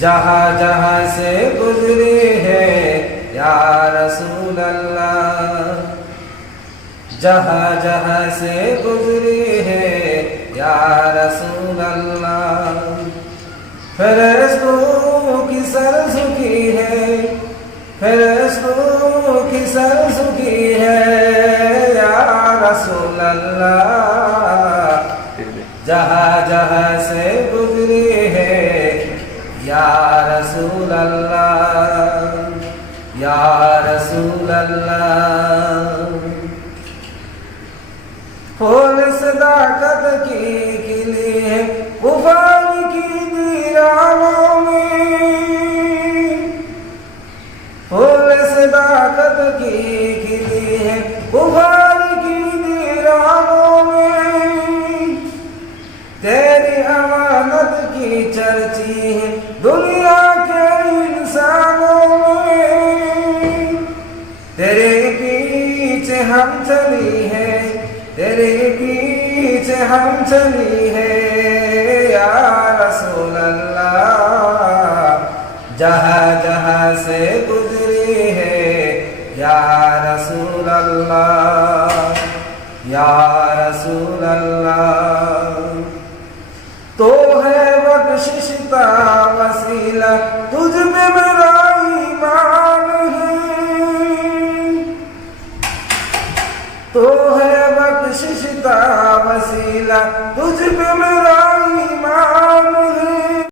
जहाँ जहाँ से गुजरी है या रसूल अल्लाह जहाँ जहाँ से गुजरी है या रसूल अल्लाह फरिश्तों की सर झुकी है फरिश्तों की सर झुकी है या रसूल अल्लाह जहाँ जहाँ से गुजरी है या रसूल अल्लाह या रसूल अल्लाह फूल सदाकत की खिली है गुफान की दीवारों में फूल सदाकत की खिली है गुफान तेरी अमानत की चर्ची है। दुनिया के इंसानों में। तेरे पीछे हम चली है, तेरे पीछे हम चली है। या रसूल अल्लाह जहाँ जहाँ से गुजरी है, या रसूल अल्लाह या तो है बख्शिश का वसीला तुझ पे मैं